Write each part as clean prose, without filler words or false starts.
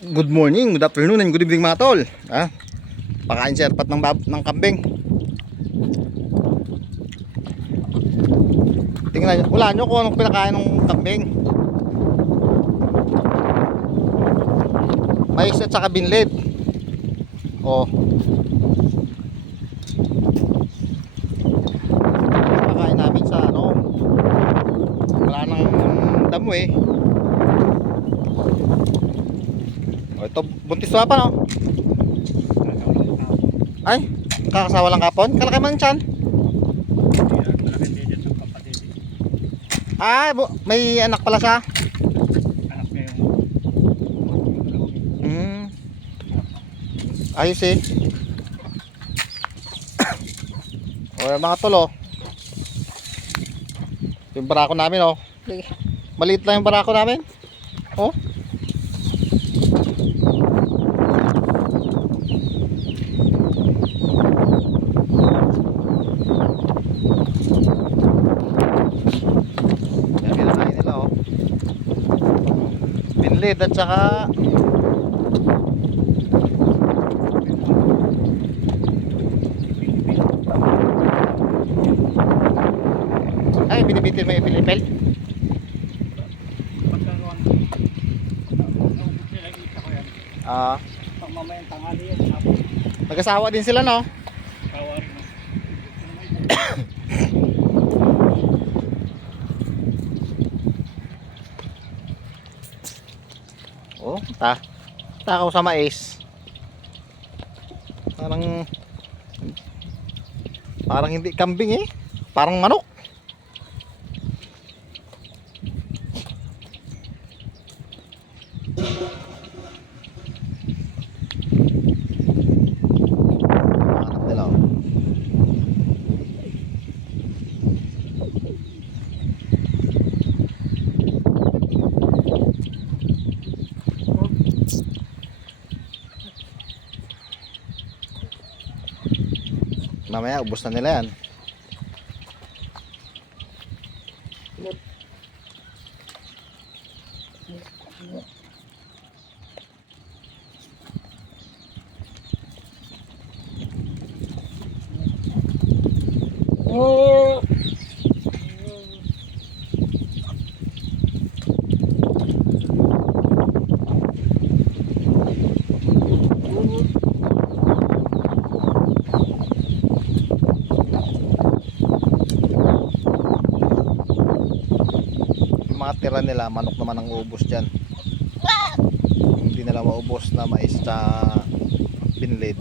Good morning, good afternoon, and good evening mga tol. Pakain si Erpat ng kambing. Tingnan nyo, wala nyo kung anong pinakain ng kambing. Mais at saka binlid. Oh. Pakain namin sa ano. Wala nang damo eh. Oh, ito buntis pa no? Ay, kakasawa lang kapon. Kalaki man tiyan. Ay, may anak pala siya. Ayos eh. O mga tol oh. Yung barako namin oh. Maliit lang yung barako namin. Oh. Yan kinakain nila oh. Binlid at saka ay binibitin mo yung pilipel. Pag mamayang tanghali yan, Nag-asawa din sila no? kawari na. Oh, takaw sa mais. Parang hindi kambing eh. Parang manok. Anak nila oh. Mamaya ubos na nila yan. Oh! Yung mga tira nila, manok naman ang uubos dyan. Hindi nila maubos na mais sa binlid.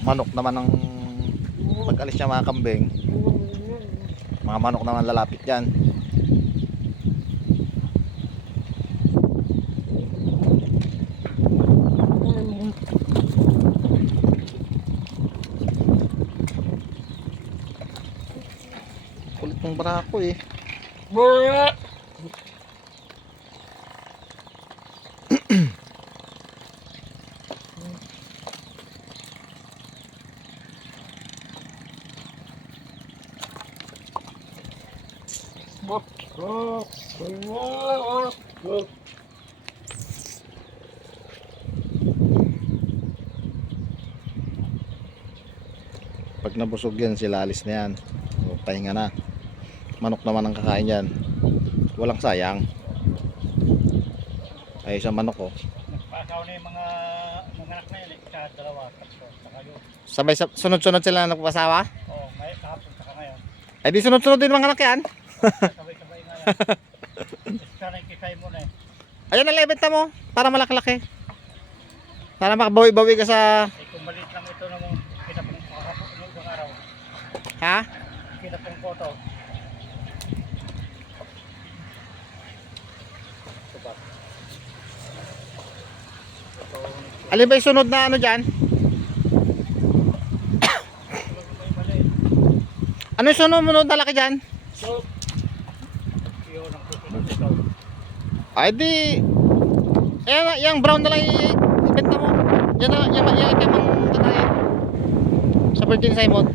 Manok naman ang pag-alis niya mga kambing. Mga manok naman lalapit dyan. Kulit ng barako eh. Pag nabusog yan, sila alis na yan. O, pahinga na. Manok naman ang kakain yan. Walang sayang. Ay isang manok oh. Nagpakaw na yung mga anak na yun eh. Sa dalawa, tatlo, saka yun. Sabay sunod-sunod sila nagpapasawa. Oo, may kahapon saka ngayon. Ay di sunod-sunod din mga anak yan. Sabay-sabay nga yan. Sana ikisay mo na eh. Ayan na ibenta mo para malaki-laki. Para makabawi-bawi ka sa Eh kung maliit lang ito nung kinapong kahapon ng isang araw. ha? Kinapong ko to. Alin ba yung sunod na ano dyan? Ano yung sunod na laki dyan? So, yun ang susunod ito. Ay di yung brown na lang ibenta mo. Yan na, yung item ang kakain sa Virgin Simon.